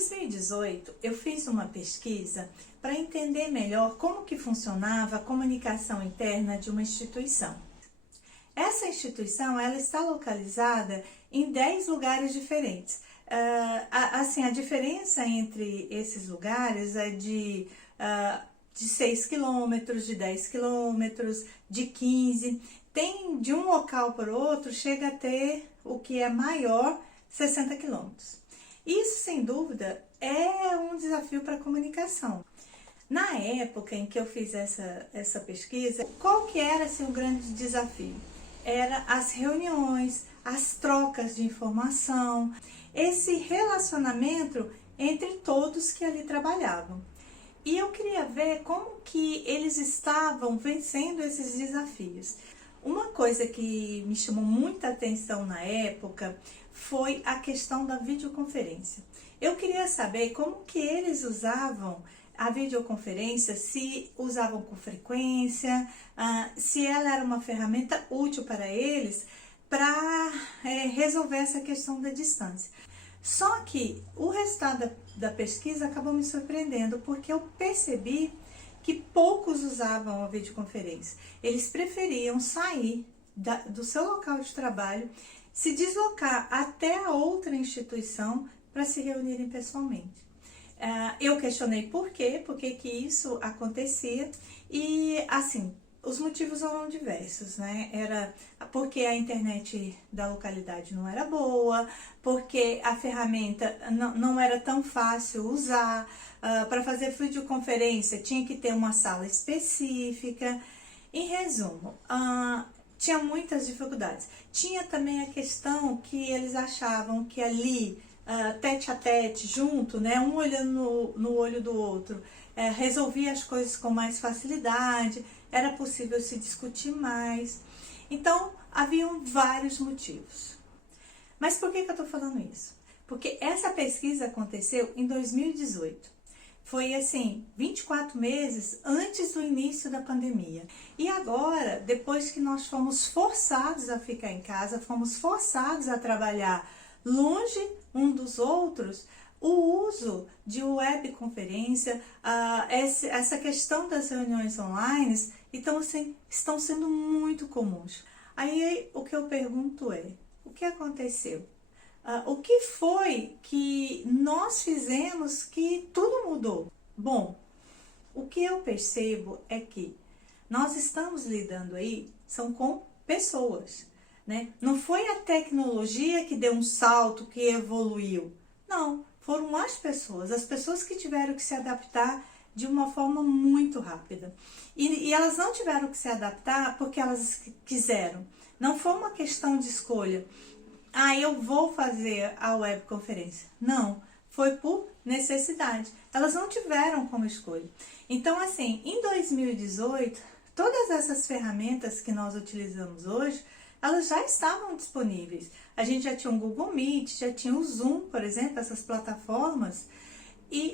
2018, eu fiz uma pesquisa para entender melhor como que funcionava a comunicação interna de uma instituição. Essa instituição, ela está localizada em 10 lugares diferentes. A diferença entre esses lugares é de 6 quilômetros, de 10 quilômetros, de 15. Tem de um local para o outro, chega a ter o que é maior, 60 quilômetros. Isso, sem dúvida, é um desafio para a comunicação. Na época em que eu fiz essa pesquisa, qual que era assim, o grande desafio? Era as reuniões, as trocas de informação, esse relacionamento entre todos que ali trabalhavam. E eu queria ver como que eles estavam vencendo esses desafios. Uma coisa que me chamou muita atenção na época foi a questão da videoconferência. Eu queria saber como que eles usavam a videoconferência, se usavam com frequência, se ela era uma ferramenta útil para eles para resolver essa questão da distância. Só que o resultado da pesquisa acabou me surpreendendo, porque eu percebi que poucos usavam a videoconferência. Eles preferiam sair do seu local de trabalho, se deslocar até a outra instituição para se reunirem pessoalmente. Eu questionei por que isso acontecia e, assim, os motivos eram diversos, né? Era porque a internet da localidade não era boa, porque a ferramenta não era tão fácil usar, para fazer videoconferência tinha que ter uma sala específica. Em resumo, tinha muitas dificuldades. Tinha também a questão que eles achavam que ali, tete a tete, junto, né, um olhando no olho do outro, resolvia as coisas com mais facilidade, era possível se discutir mais. Então, haviam vários motivos. Mas por que eu estou falando isso? Porque essa pesquisa aconteceu em 2018. Foi assim, 24 meses antes do início da pandemia. E agora, depois que nós fomos forçados a ficar em casa, fomos forçados a trabalhar longe um dos outros, o uso de webconferência, essa questão das reuniões online, então, estão sendo muito comuns. Aí o que eu pergunto é, o que aconteceu? O que foi que nós fizemos que tudo mudou? Bom, o que eu percebo é que nós estamos lidando aí, são com pessoas, né? Não foi a tecnologia que deu um salto, que evoluiu. Não, foram as pessoas que tiveram que se adaptar de uma forma muito rápida. E elas não tiveram que se adaptar porque elas quiseram. Não foi uma questão de escolha. Eu vou fazer a webconferência. Não, foi por necessidade. Elas não tiveram como escolha. Então, assim, em 2018, todas essas ferramentas que nós utilizamos hoje, elas já estavam disponíveis. A gente já tinha o Google Meet, já tinha o Zoom, por exemplo, essas plataformas,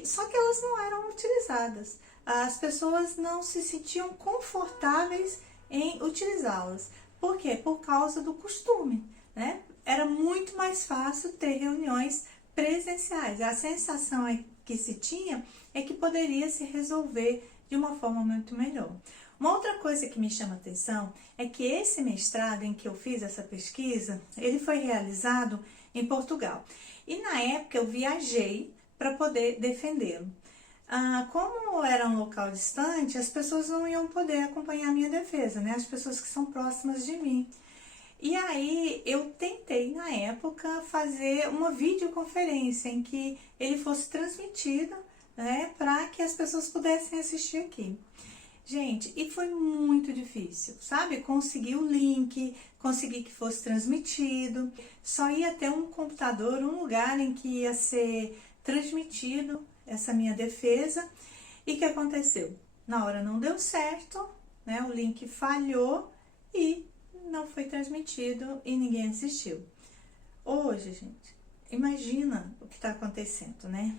só que elas não eram utilizadas. As pessoas não se sentiam confortáveis em utilizá-las. Por quê? Por causa do costume, né? Era muito mais fácil ter reuniões presenciais. A sensação que se tinha é que poderia se resolver de uma forma muito melhor. Uma outra coisa que me chama a atenção é que esse mestrado em que eu fiz essa pesquisa, ele foi realizado em Portugal. E na época eu viajei para poder defendê-lo. Como era um local distante, as pessoas não iam poder acompanhar a minha defesa, né? As pessoas que são próximas de mim. E aí eu tentei, na época, fazer uma videoconferência em que ele fosse transmitido, né, para que as pessoas pudessem assistir aqui. Gente, e foi muito difícil, sabe? Conseguir o link, conseguir que fosse transmitido. Só ia ter um computador, um lugar em que ia ser transmitido essa minha defesa. E o que aconteceu? Na hora não deu certo, né? O link falhou e não foi transmitido e ninguém assistiu. Hoje, gente, imagina o que está acontecendo, né?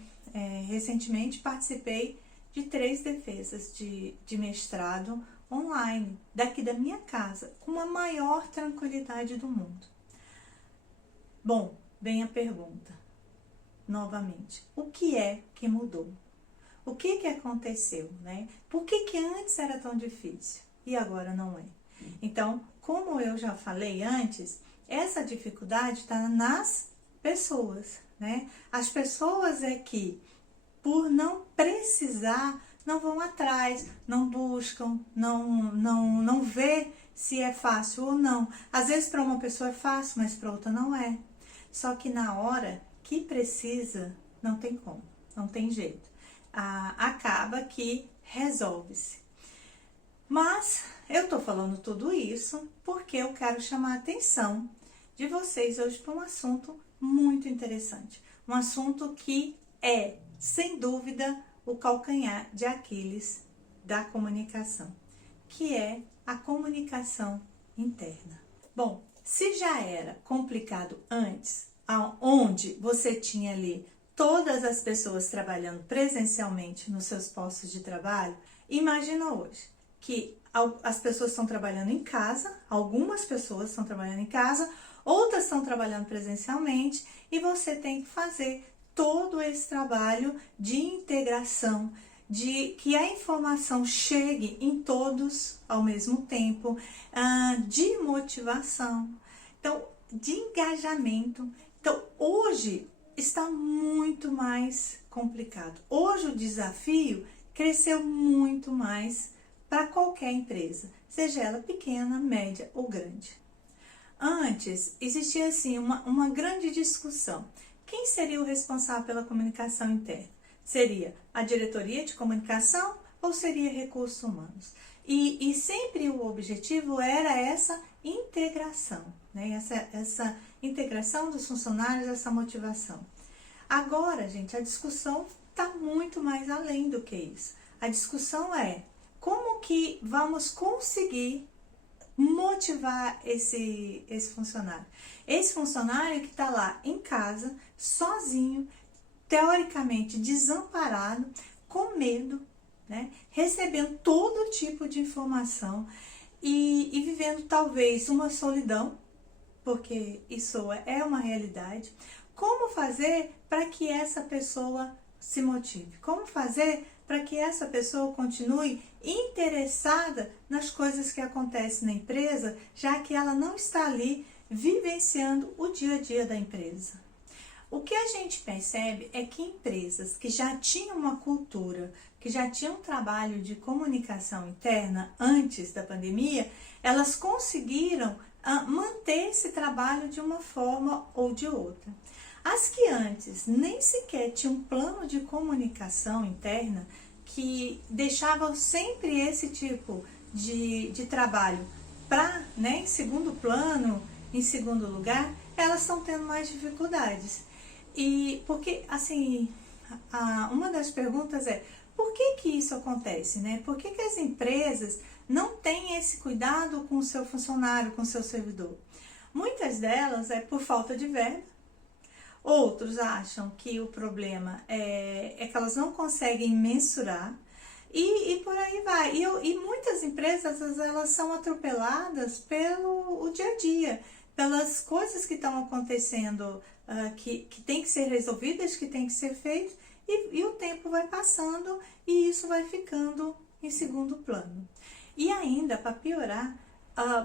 Recentemente participei de 3 defesas de mestrado online, daqui da minha casa, com a maior tranquilidade do mundo. Bom, vem a pergunta: novamente. O que é que mudou? O que que aconteceu, né? Por que que antes era tão difícil e agora não é? Então, como eu já falei antes, essa dificuldade está nas pessoas, né? As pessoas é que, por não precisar, não vão atrás, não buscam, não vê se é fácil ou não. Às vezes para uma pessoa é fácil, mas para outra não é. Só que na hora que precisa, não tem como, não tem jeito. Acaba que resolve-se. Mas eu tô falando tudo isso porque eu quero chamar a atenção de vocês hoje para um assunto muito interessante. Um assunto que é, sem dúvida, o calcanhar de Aquiles da comunicação, que é a comunicação interna. Bom, se já era complicado antes, onde você tinha ali todas as pessoas trabalhando presencialmente nos seus postos de trabalho, imagina hoje que as pessoas estão trabalhando em casa, algumas pessoas estão trabalhando em casa, outras estão trabalhando presencialmente e você tem que fazer todo esse trabalho de integração, de que a informação chegue em todos ao mesmo tempo, de motivação, então, de engajamento. Então, hoje está muito mais complicado. Hoje o desafio cresceu muito mais para qualquer empresa, seja ela pequena, média ou grande. Antes, existia assim uma grande discussão. Quem seria o responsável pela comunicação interna? Seria a diretoria de comunicação ou seria recursos humanos? E sempre o objetivo era essa integração, né? Essa integração dos funcionários, essa motivação. Agora, gente, a discussão está muito mais além do que isso. A discussão é como que vamos conseguir motivar esse funcionário. Esse funcionário que está lá em casa, sozinho, teoricamente desamparado, com medo, né? Recebendo todo tipo de informação e vivendo talvez uma solidão, porque isso é uma realidade. Como fazer para que essa pessoa se motive? Como fazer para que essa pessoa continue interessada nas coisas que acontecem na empresa, já que ela não está ali vivenciando o dia a dia da empresa? O que a gente percebe é que empresas que já tinham uma cultura, que já tinham um trabalho de comunicação interna antes da pandemia, elas conseguiram manter esse trabalho de uma forma ou de outra. As que antes nem sequer tinham um plano de comunicação interna, que deixavam sempre esse tipo de trabalho para, né, em segundo plano, em segundo lugar, elas estão tendo mais dificuldades. E porque, assim, uma das perguntas é, por que isso acontece, né? Por que as empresas não têm esse cuidado com o seu funcionário, com o seu servidor? Muitas delas é por falta de verba. Outros acham que o problema é que elas não conseguem mensurar e por aí vai. E muitas empresas, elas são atropeladas pelo dia a dia, pelas coisas que estão acontecendo, que tem que ser resolvidas, que tem que ser feitas, e o tempo vai passando e isso vai ficando em segundo plano. E ainda, para piorar,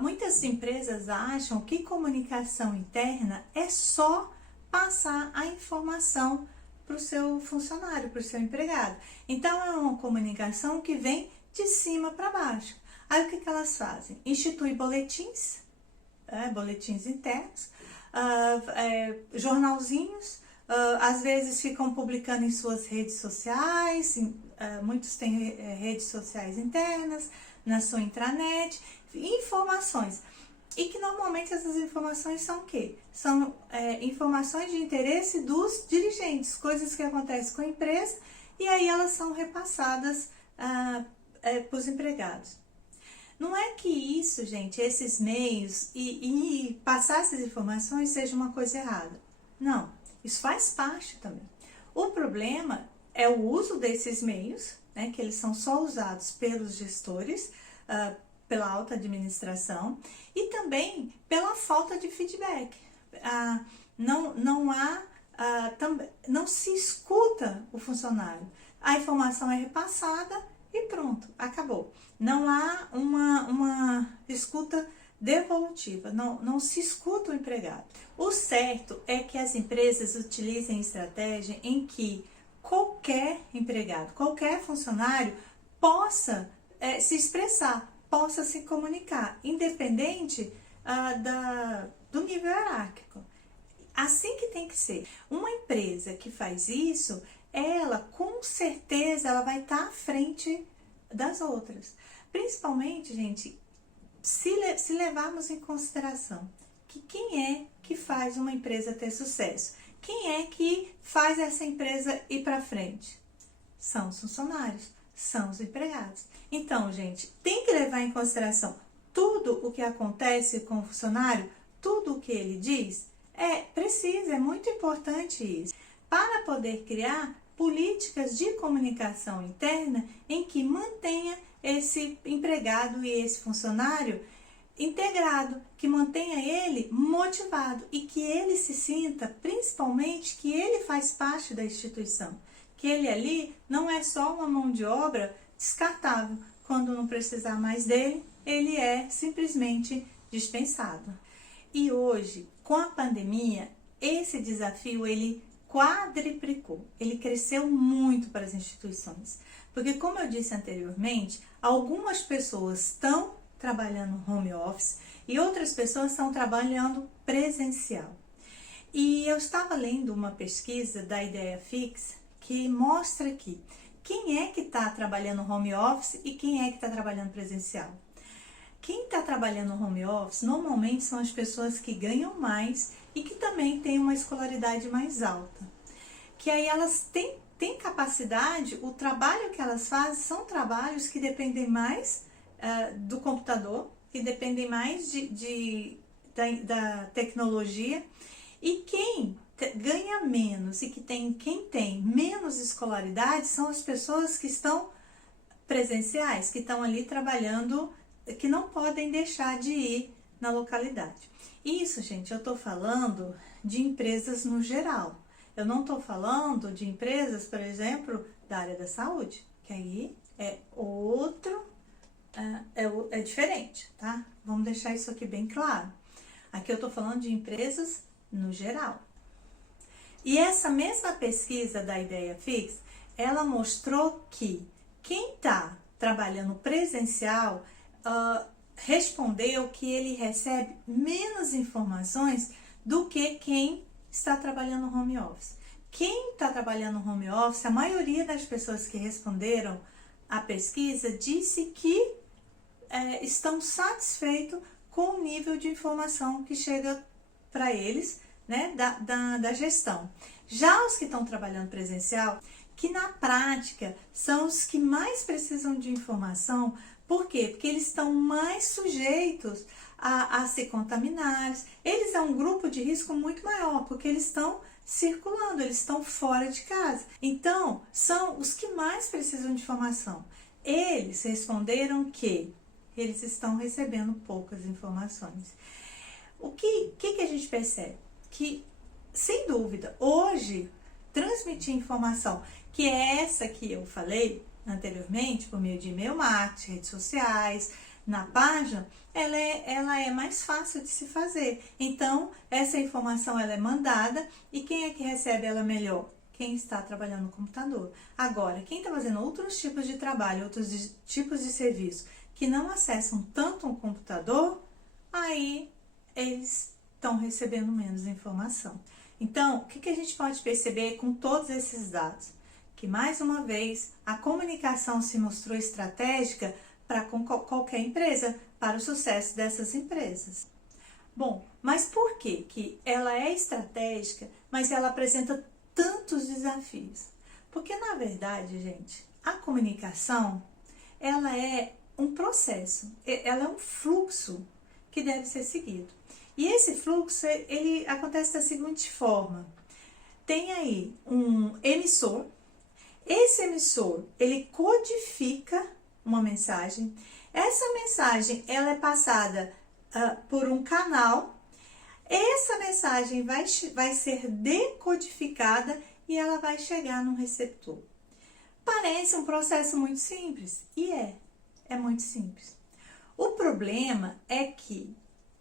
muitas empresas acham que comunicação interna é só passar a informação para o seu funcionário, para o seu empregado. Então, é uma comunicação que vem de cima para baixo. Aí, o que elas fazem? Institui boletins, boletins internos, jornalzinhos, às vezes ficam publicando em suas redes sociais, muitos têm redes sociais internas, na sua intranet, informações. E que normalmente essas informações são o quê? São informações de interesse dos dirigentes, coisas que acontecem com a empresa, e aí elas são repassadas para os empregados. Não é que isso, gente, esses meios e passar essas informações seja uma coisa errada. Não, isso faz parte também. O problema é o uso desses meios, né, que eles são só usados pelos gestores, pela alta administração, e também pela falta de feedback. Não há não se escuta o funcionário. A informação é repassada e pronto, acabou. Não há uma escuta devolutiva, não se escuta o empregado. O certo é que as empresas utilizem estratégia em que qualquer empregado, qualquer funcionário possa se expressar, possa se comunicar, independente do nível hierárquico. Assim que tem que ser. Uma empresa que faz isso, ela com certeza ela vai estar à frente das outras. Principalmente, gente, se levarmos em consideração que quem é que faz uma empresa ter sucesso? Quem é que faz essa empresa ir para frente? São os funcionários, são os empregados. Então, gente, tem que levar em consideração tudo o que acontece com o funcionário, tudo o que ele diz. É muito importante isso, para poder criar políticas de comunicação interna em que mantenha esse empregado e esse funcionário integrado, que mantenha ele motivado e que ele se sinta, principalmente, que ele faz parte da instituição, que ele ali não é só uma mão de obra descartável. Quando não precisar mais dele, ele é simplesmente dispensado. E hoje, com a pandemia, esse desafio ele quadriplicou, ele cresceu muito para as instituições. Porque, como eu disse anteriormente, algumas pessoas estão trabalhando home office e outras pessoas estão trabalhando presencial. E eu estava lendo uma pesquisa da Ideia Fix que mostra que quem é que está trabalhando home office e quem é que está trabalhando presencial. Quem está trabalhando home office normalmente são as pessoas que ganham mais e que também têm uma escolaridade mais alta. Que aí elas têm capacidade, o trabalho que elas fazem são trabalhos que dependem mais do computador, que dependem mais da tecnologia. E quem ganha menos e quem tem menos escolaridade são as pessoas que estão presenciais, que estão ali trabalhando, que não podem deixar de ir na localidade. Isso, gente, eu estou falando de empresas no geral. Eu não estou falando de empresas, por exemplo, da área da saúde, que aí é diferente, tá? Vamos deixar isso aqui bem claro. Aqui eu estou falando de empresas no geral. E essa mesma pesquisa da Ideia Fix, ela mostrou que quem está trabalhando presencial respondeu que ele recebe menos informações do que quem está trabalhando no home office. Quem está trabalhando no home office, a maioria das pessoas que responderam à pesquisa disse que estão satisfeitos com o nível de informação que chega para eles, né, da gestão. Já os que estão trabalhando presencial, que na prática são os que mais precisam de informação. Por quê? Porque eles estão mais sujeitos a se contaminar. Eles são um grupo de risco muito maior, porque eles estão circulando, eles estão fora de casa. Então, são os que mais precisam de informação. Eles responderam que eles estão recebendo poucas informações. O que a gente percebe? Que, sem dúvida, hoje, transmitir informação, que é essa que eu falei anteriormente, por meio de e-mail marketing, redes sociais, na página, ela é mais fácil de se fazer. Então, essa informação ela é mandada e quem é que recebe ela melhor? Quem está trabalhando no computador. Agora, quem está fazendo outros tipos de trabalho, outros tipos de serviço, que não acessam tanto um computador, aí eles estão recebendo menos informação. Então, o que a gente pode perceber com todos esses dados? Que, mais uma vez, a comunicação se mostrou estratégica para qualquer empresa, para o sucesso dessas empresas. Bom, mas por que ela é estratégica, mas ela apresenta tantos desafios? Porque, na verdade, gente, a comunicação, ela é um processo, ela é um fluxo que deve ser seguido. E esse fluxo, ele acontece da seguinte forma. Tem aí um emissor. Esse emissor, ele codifica uma mensagem. Essa mensagem, ela é passada por um canal Essa mensagem vai ser decodificada e ela vai chegar no receptor. Parece um processo muito simples, e é muito simples. O problema é que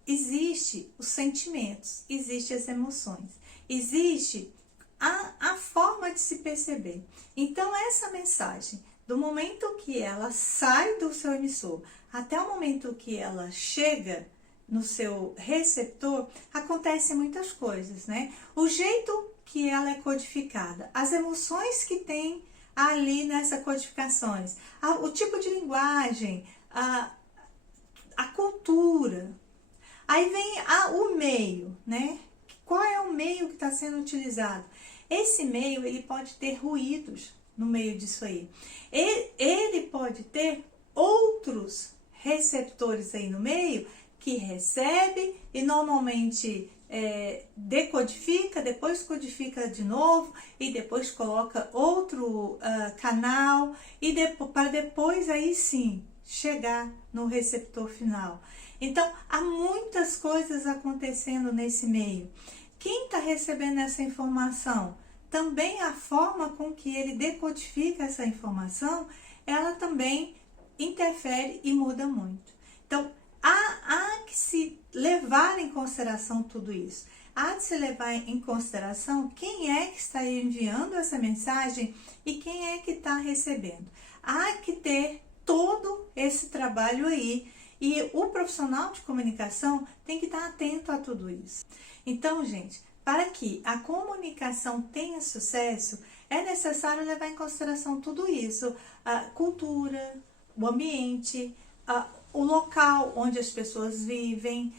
existe os sentimentos, existe as emoções, existe a forma de se perceber. Então, essa mensagem, do momento que ela sai do seu emissor até o momento que ela chega no seu receptor, acontecem muitas coisas, né? O jeito que ela é codificada, as emoções que tem ali nessas codificações, o tipo de linguagem, a cultura. Aí vem o meio, né? Qual é o meio que está sendo utilizado? Esse meio, ele pode ter ruídos no meio disso aí. Ele pode ter outros receptores aí no meio que recebe e normalmente decodifica, depois codifica de novo e depois coloca outro canal e para depois aí sim chegar no receptor final. Então, há muitas coisas acontecendo nesse meio. Quem está recebendo essa informação, também a forma com que ele decodifica essa informação, ela também interfere e muda muito. Então, há que se levar em consideração tudo isso. Há de se levar em consideração quem é que está enviando essa mensagem e quem é que está recebendo. Há que ter todo esse trabalho aí e o profissional de comunicação tem que estar atento a tudo isso. Então, gente, para que a comunicação tenha sucesso, é necessário levar em consideração tudo isso. A cultura, o ambiente, o local onde as pessoas vivem,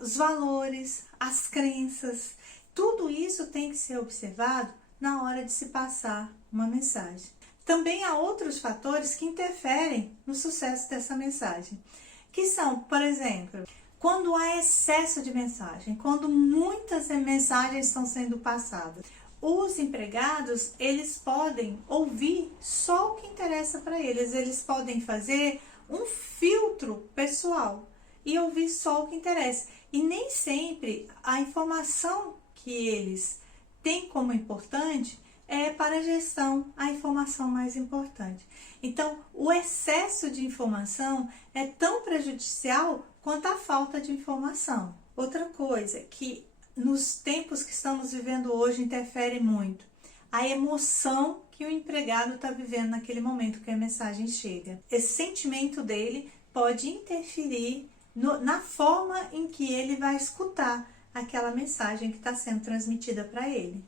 os valores, as crenças. Tudo isso tem que ser observado na hora de se passar uma mensagem. Também há outros fatores que interferem no sucesso dessa mensagem, que são, por exemplo, quando há excesso de mensagem, quando muitas mensagens estão sendo passadas. Os empregados, eles podem ouvir só o que interessa para eles, eles podem fazer um filtro pessoal e ouvir só o que interessa. E nem sempre a informação que eles têm como importante é para a gestão a informação mais importante. Então, o excesso de informação é tão prejudicial quanto a falta de informação. Outra coisa que nos tempos que estamos vivendo hoje interfere muito, a emoção que o empregado está vivendo naquele momento que a mensagem chega. Esse sentimento dele pode interferir na forma em que ele vai escutar aquela mensagem que está sendo transmitida para ele.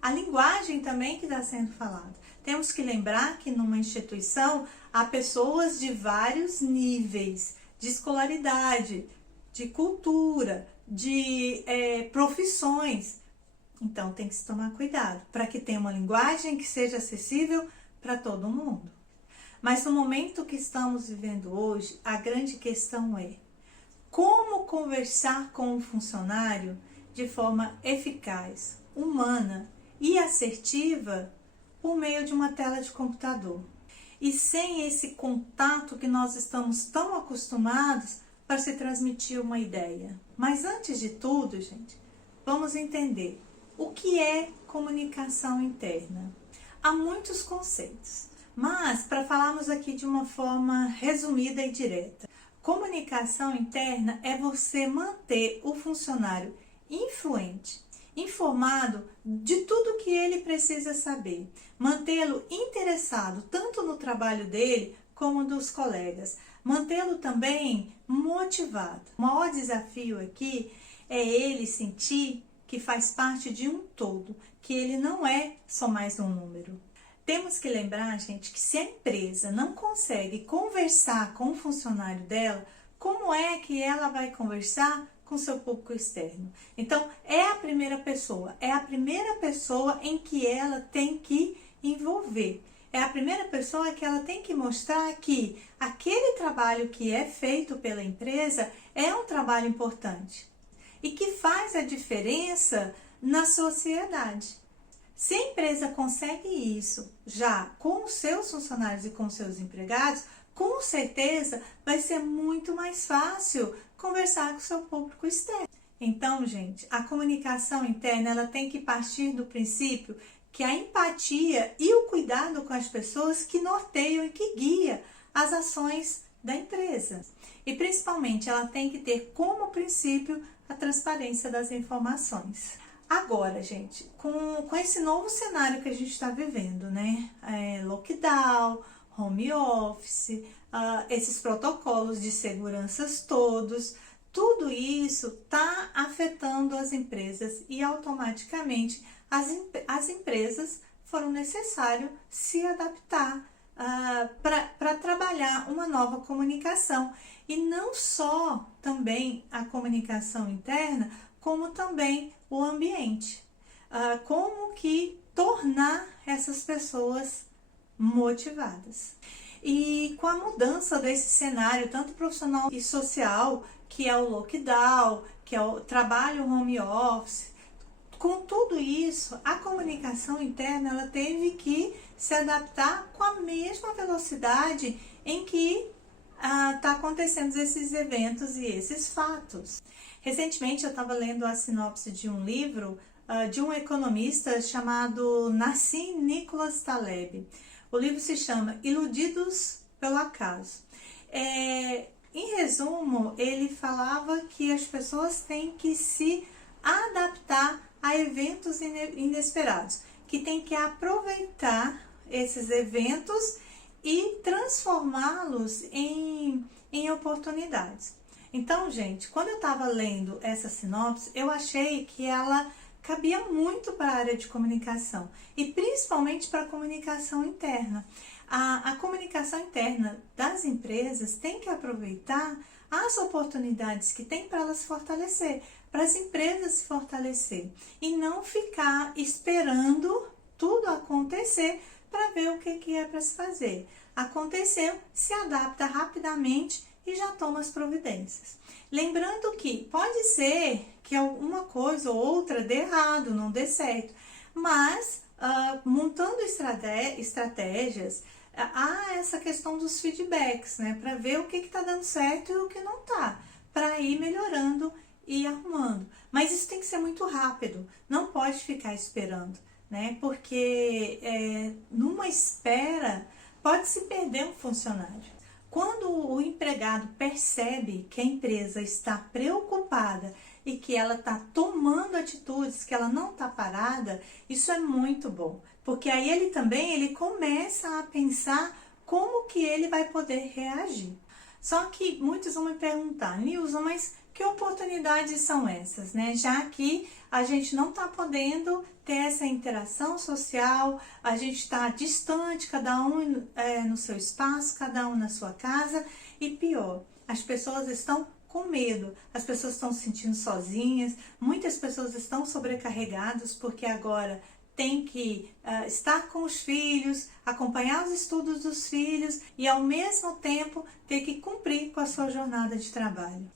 A linguagem também que está sendo falada. Temos que lembrar que numa instituição há pessoas de vários níveis de escolaridade, de cultura, de profissões. Então tem que se tomar cuidado para que tenha uma linguagem que seja acessível para todo mundo. Mas no momento que estamos vivendo hoje, a grande questão é como conversar com o funcionário de forma eficaz, humana e assertiva por meio de uma tela de computador. E sem esse contato que nós estamos tão acostumados para se transmitir uma ideia. Mas antes de tudo, gente, vamos entender o que é comunicação interna. Há muitos conceitos, mas para falarmos aqui de uma forma resumida e direta, comunicação interna é você manter o funcionário influente, informado de tudo que ele precisa saber, mantê-lo interessado tanto no trabalho dele como dos colegas, mantê-lo também motivado. O maior desafio aqui é ele sentir que faz parte de um todo, que ele não é só mais um número. Temos que lembrar, gente, que se a empresa não consegue conversar com o funcionário dela, como é que ela vai conversar com seu público externo? Então, é a primeira pessoa em que ela tem que envolver. É a primeira pessoa que ela tem que mostrar que aquele trabalho que é feito pela empresa é um trabalho importante e que faz a diferença na sociedade. Se a empresa consegue isso já com os seus funcionários e com os seus empregados, com certeza vai ser muito mais fácil conversar com o seu público externo. Então, gente, a comunicação interna ela tem que partir do princípio que a empatia e o cuidado com as pessoas que norteiam e que guia as ações da empresa. E principalmente ela tem que ter como princípio a transparência das informações. Agora, gente, com esse novo cenário que a gente está vivendo, né? Lockdown, home office, esses protocolos de seguranças todos, tudo isso está afetando as empresas e automaticamente as empresas foram necessárias se adaptar para trabalhar uma nova comunicação. E não só também a comunicação interna, como também o ambiente. Como que tornar essas pessoas motivadas. E com a mudança desse cenário, tanto profissional e social, que é o lockdown, que é o trabalho home office, com tudo isso, a comunicação interna ela teve que se adaptar com a mesma velocidade em que está acontecendo esses eventos e esses fatos. Recentemente eu estava lendo a sinopse de um livro de um economista chamado Nassim Nicholas Taleb. O livro se chama Iludidos pelo Acaso. Em resumo, ele falava que as pessoas têm que se adaptar a eventos inesperados, que tem que aproveitar esses eventos e transformá-los em oportunidades. Então, gente, quando eu estava lendo essa sinopse, eu achei que ela cabia muito para a área de comunicação e principalmente para a comunicação interna. A comunicação interna das empresas tem que aproveitar as oportunidades que tem para elas se fortalecer, para as empresas se fortalecer e não ficar esperando tudo acontecer para ver o que é para se fazer. Aconteceu, se adapta rapidamente e já toma as providências. Lembrando que pode ser que alguma coisa ou outra dê errado, não dê certo, mas montando estratégias, há essa questão dos feedbacks, né, para ver o que está dando certo e o que não está, para ir melhorando e arrumando. Mas isso tem que ser muito rápido, não pode ficar esperando, né, porque numa espera pode-se perder um funcionário. Quando o empregado percebe que a empresa está preocupada e que ela está tomando atitudes, que ela não está parada, isso é muito bom. Porque aí ele começa a pensar como que ele vai poder reagir. Só que muitos vão me perguntar, Nilza, mas que oportunidades são essas, né? Já que a gente não está podendo ter essa interação social, a gente está distante, cada um no seu espaço, cada um na sua casa, e pior, as pessoas estão com medo, as pessoas estão se sentindo sozinhas, muitas pessoas estão sobrecarregadas porque agora tem que estar com os filhos, acompanhar os estudos dos filhos e ao mesmo tempo ter que cumprir com a sua jornada de trabalho.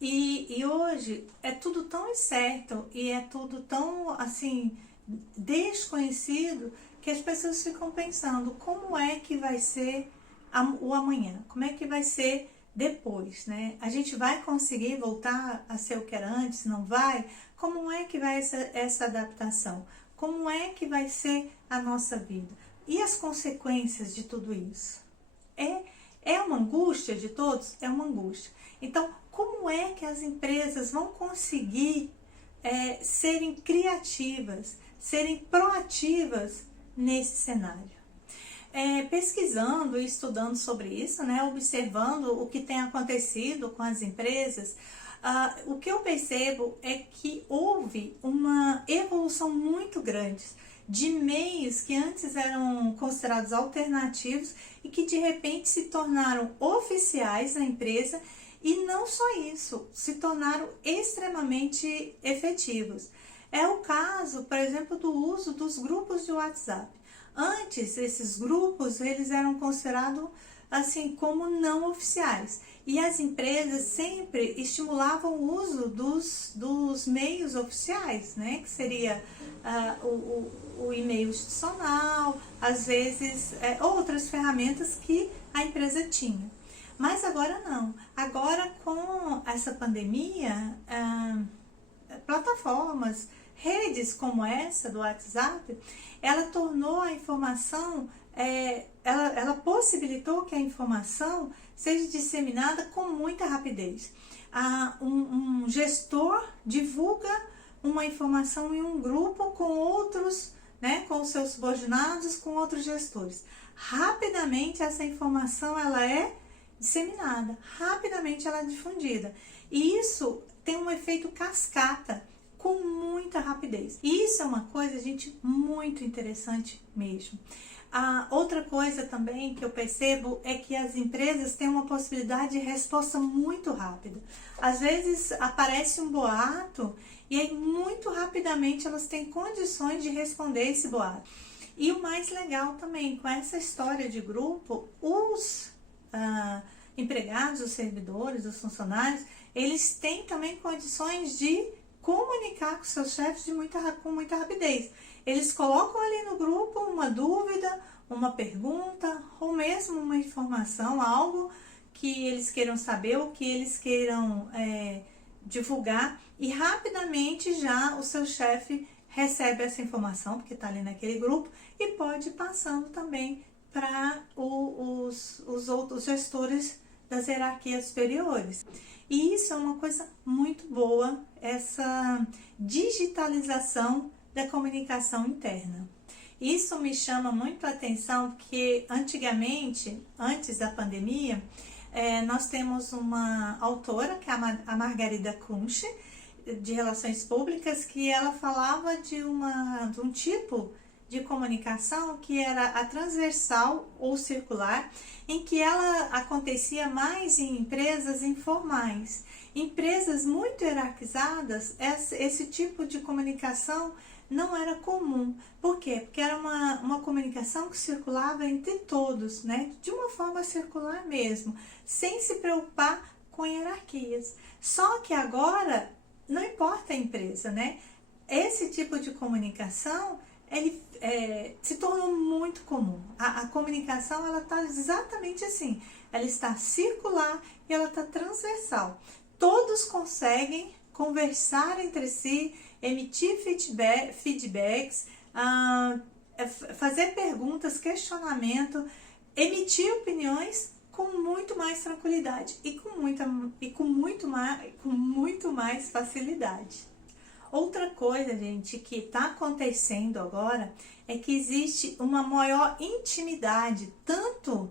E hoje é tudo tão incerto e é tudo tão assim desconhecido que as pessoas ficam pensando como é que vai ser o amanhã, como é que vai ser depois, né? A gente vai conseguir voltar a ser o que era antes? Não vai? Como é que vai essa adaptação? Como é que vai ser a nossa vida? E as consequências de tudo isso? É uma angústia de todos? É uma angústia. Então, como é que as empresas vão conseguir serem criativas, serem proativas nesse cenário? Pesquisando e estudando sobre isso, né, observando o que tem acontecido com as empresas, o que eu percebo é que houve uma evolução muito grande de meios que antes eram considerados alternativos e que de repente se tornaram oficiais na empresa e não só isso, se tornaram extremamente efetivos. É o caso, por exemplo, do uso dos grupos de WhatsApp. Antes, esses grupos eles eram considerados assim como não oficiais e as empresas sempre estimulavam o uso dos meios oficiais, né? Que seria o e-mail institucional, às vezes outras ferramentas que a empresa tinha. Mas agora não. Agora com essa pandemia, plataformas, redes como essa do WhatsApp, ela tornou a informação, ela possibilitou que a informação seja disseminada com muita rapidez. Um gestor divulga uma informação em um grupo com outros, né, com os seus subordinados, com outros gestores. Rapidamente essa informação ela é disseminada, rapidamente ela é difundida. E isso tem um efeito cascata, com muita rapidez. E isso é uma coisa, gente, muito interessante mesmo. Outra coisa também que eu percebo é que as empresas têm uma possibilidade de resposta muito rápida. Às vezes aparece um boato e aí muito rapidamente elas têm condições de responder esse boato. E o mais legal também, com essa história de grupo, os empregados, os servidores, os funcionários, eles têm também condições de comunicar com seus chefes com muita rapidez. Eles colocam ali no grupo uma dúvida, uma pergunta ou mesmo uma informação, algo que eles queiram saber ou que eles queiram divulgar, e rapidamente já o seu chefe recebe essa informação, porque está ali naquele grupo, e pode ir passando também para os outros gestores das hierarquias superiores. E isso é uma coisa muito boa, essa digitalização da comunicação interna. Isso me chama muito a atenção, porque antigamente, antes da pandemia, nós temos uma autora, que é a Margarida Kunsch, de Relações Públicas, que ela falava de um tipo de comunicação que era a transversal ou circular, em que ela acontecia mais em empresas informais. Empresas muito hierarquizadas, esse tipo de comunicação não era comum. Por quê? Porque era uma comunicação que circulava entre todos, né? De uma forma circular mesmo, sem se preocupar com hierarquias. Só que agora, não importa a empresa, né? Esse tipo de comunicação, ele se tornou muito comum. A comunicação, ela está exatamente assim. Ela está circular e ela está transversal. Todos conseguem conversar entre si, emitir feedbacks, fazer perguntas, questionamento, emitir opiniões com muito mais tranquilidade e com muito mais facilidade. Outra coisa, gente, que está acontecendo agora é que existe uma maior intimidade, tanto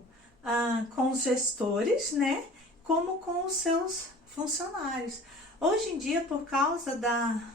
com os gestores, né, como com os seus funcionários. Hoje em dia, por causa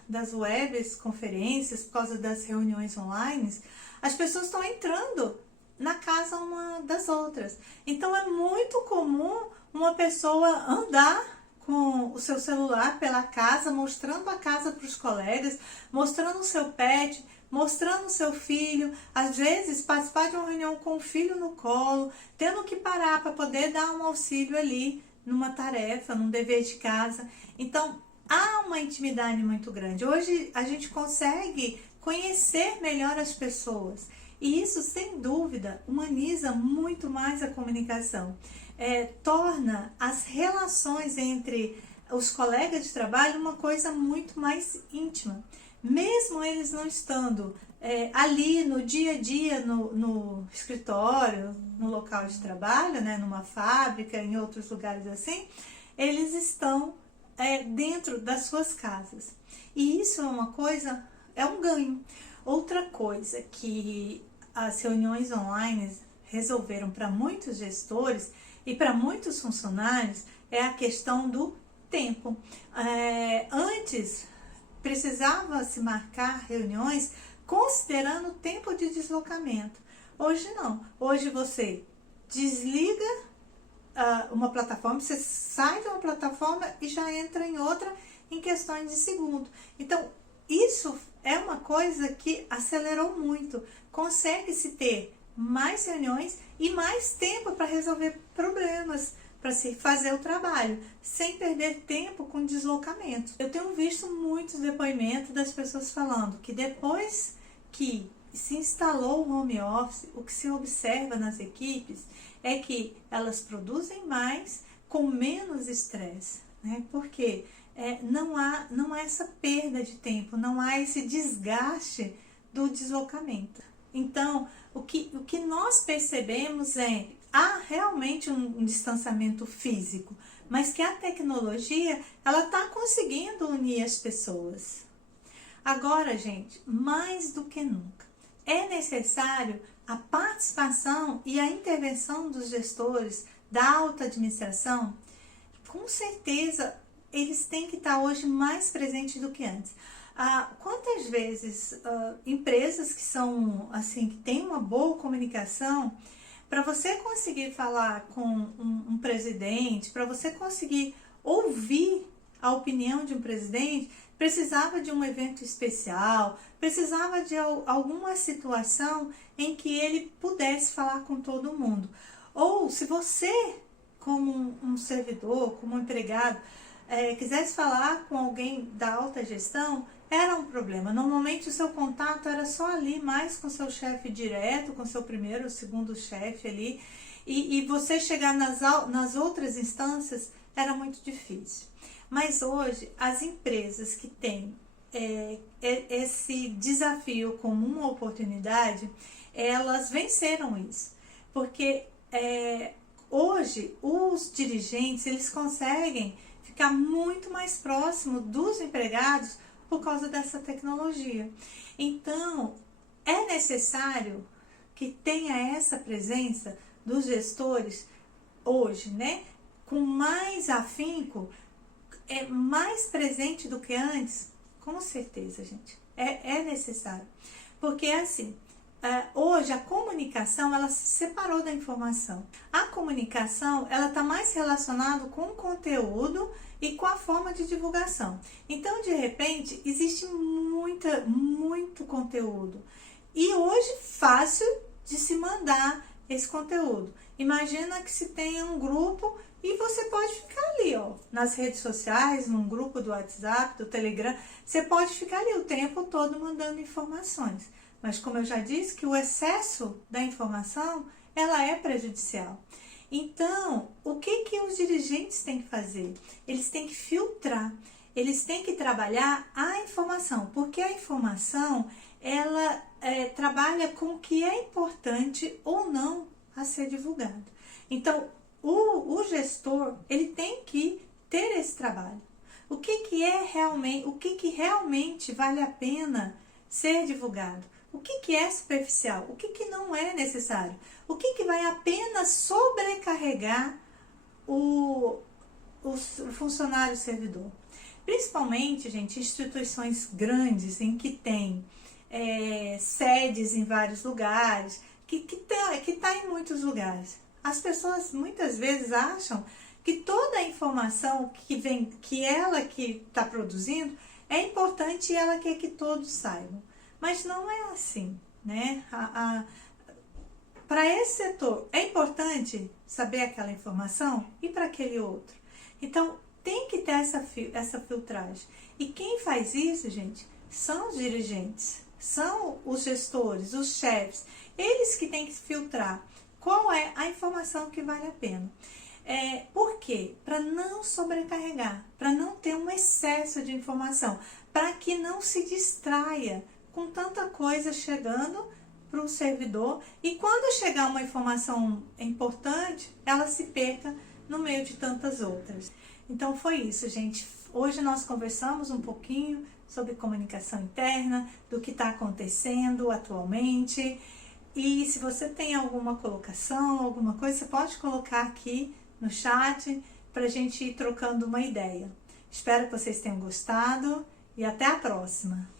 das webs, conferências, por causa das reuniões online, as pessoas estão entrando na casa uma das outras. Então, é muito comum uma pessoa andar com o seu celular pela casa, mostrando a casa para os colegas, mostrando o seu pet, mostrando o seu filho, às vezes participar de uma reunião com o filho no colo, tendo que parar para poder dar um auxílio ali numa tarefa, num dever de casa. Então, há uma intimidade muito grande. Hoje a gente consegue conhecer melhor as pessoas e isso, sem dúvida, humaniza muito mais a comunicação. Torna as relações entre os colegas de trabalho uma coisa muito mais íntima. Mesmo eles não estando ali no dia a dia, no escritório, no local de trabalho, né, numa fábrica, em outros lugares assim, eles estão dentro das suas casas. E isso é uma coisa, é um ganho. Outra coisa que as reuniões online resolveram para muitos gestores e para muitos funcionários é a questão do tempo. Antes, precisava se marcar reuniões considerando o tempo de deslocamento. Hoje não. Hoje você desliga uma plataforma, você sai de uma plataforma e já entra em outra em questões de segundo. Então, isso é uma coisa que acelerou muito. Consegue-se ter mais reuniões e mais tempo para resolver problemas, para se fazer o trabalho, sem perder tempo com deslocamento. Eu tenho visto muitos depoimentos das pessoas falando que depois que se instalou o home office, o que se observa nas equipes é que elas produzem mais com menos estresse, né? Porque não há essa perda de tempo, não há esse desgaste do deslocamento. Então, o que nós percebemos há realmente um distanciamento físico, mas que a tecnologia, ela está conseguindo unir as pessoas. Agora, gente, mais do que nunca, é necessário a participação e a intervenção dos gestores da alta administração. Com certeza, eles têm que estar hoje mais presentes do que antes. Quantas vezes empresas que são assim, que têm uma boa comunicação, para você conseguir falar com um presidente, para você conseguir ouvir a opinião de um presidente, precisava de um evento especial, precisava de alguma situação em que ele pudesse falar com todo mundo. Ou se você, como um servidor, como um empregado, quisesse falar com alguém da alta gestão, era um problema. Normalmente o seu contato era só ali, mais com seu chefe direto, com seu primeiro ou segundo chefe ali, e você chegar nas outras instâncias era muito difícil. Mas hoje, as empresas que têm esse desafio como uma oportunidade, elas venceram isso. Porque hoje, os dirigentes, eles conseguem ficar muito mais próximo dos empregados por causa dessa tecnologia. Então, é necessário que tenha essa presença dos gestores hoje, né? Com mais afinco, mais presente do que antes, com certeza, gente. É necessário. Porque assim, hoje a comunicação, ela se separou da informação. A comunicação, ela está mais relacionada com o conteúdo e com a forma de divulgação. Então, de repente, existe muito conteúdo. E hoje, fácil de se mandar esse conteúdo. Imagina que se tenha um grupo e você pode ficar ali, ó, nas redes sociais, num grupo do WhatsApp, do Telegram, você pode ficar ali o tempo todo mandando informações. Mas como eu já disse, que o excesso da informação, ela é prejudicial. Então, o que os dirigentes têm que fazer? Eles têm que filtrar, eles têm que trabalhar a informação, porque a informação, ela trabalha com o que é importante ou não a ser divulgado. Então, o gestor, ele tem que ter esse trabalho. O que realmente vale a pena ser divulgado? O que é superficial? O que não é necessário? O que vai apenas sobrecarregar o funcionário servidor? Principalmente, gente, instituições grandes em que tem sedes em vários lugares, que tá em muitos lugares. As pessoas muitas vezes acham que toda a informação que ela que está produzindo é importante e ela quer que todos saibam. Mas não é assim, né? Para esse setor é importante saber aquela informação e para aquele outro. Então, tem que ter essa filtragem. E quem faz isso, gente, são os dirigentes, são os gestores, os chefes. Eles que têm que filtrar qual é a informação que vale a pena. Por quê? Para não sobrecarregar, para não ter um excesso de informação, para que não se distraia com tanta coisa chegando para o servidor e quando chegar uma informação importante, ela se perca no meio de tantas outras. Então foi isso, gente. Hoje nós conversamos um pouquinho sobre comunicação interna, do que está acontecendo atualmente. E se você tem alguma colocação, alguma coisa, você pode colocar aqui no chat para a gente ir trocando uma ideia. Espero que vocês tenham gostado e até a próxima!